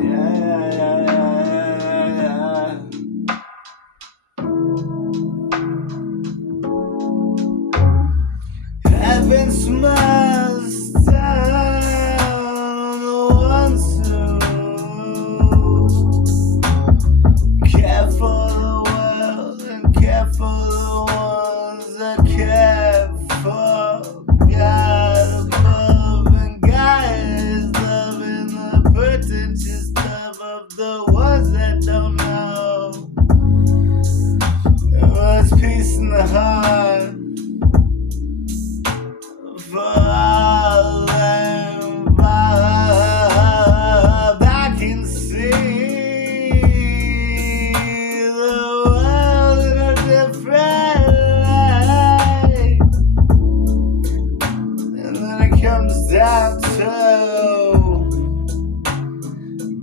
Yeah. Heaven smiles down on the ones who care for the world and care for the ones that care for God above. And God is loving the pretentious love of the ones that don't know. There was peace in the heart for all involved. I can see the world in a different light, and then it comes down to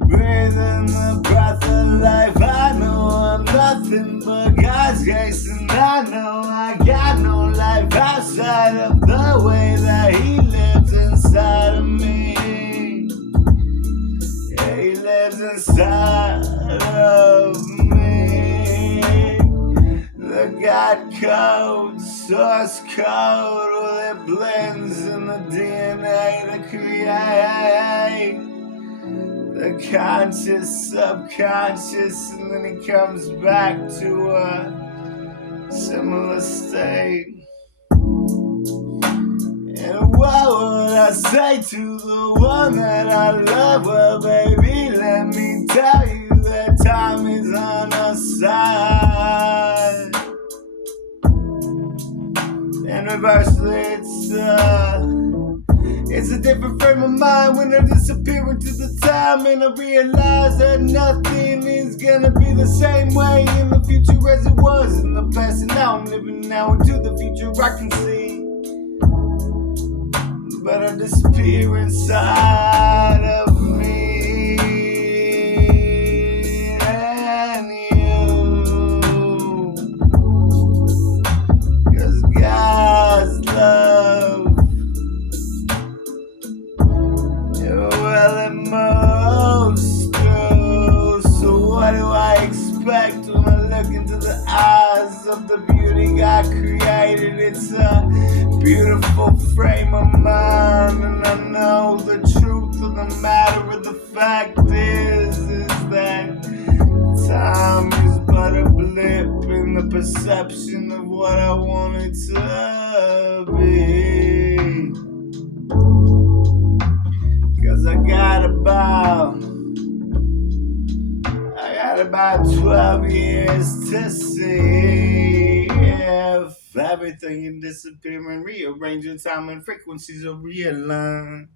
breathing the breath of life. I know I'm nothing but God's grace, and I know I got no life outside of the way that He lives inside of me. Yeah, He lives inside of me. The God code, source code, well, it blends in the DNA to create the conscious, subconscious, and then he comes back to a similar state. And what would I say to the one that I love? Well, baby, let me tell you that time is on our side. And reversely, it's a different frame of mind when I disappear into the time, and I realize that nothing is gonna be the same way in the future as it was in the past. And now I'm living now into the future I can see, but I disappear inside of me and you, 'cause God's love, well, it moves through. So what do I expect when I look into the eyes of the beauty God created? It's a beautiful frame of mind, and I know the truth of the matter. Of the fact is that time is but a blip in the perception of what I want it to be. 'Cause I got about 12 years to see if everything can disappear and rearrange in time and frequencies are realigned.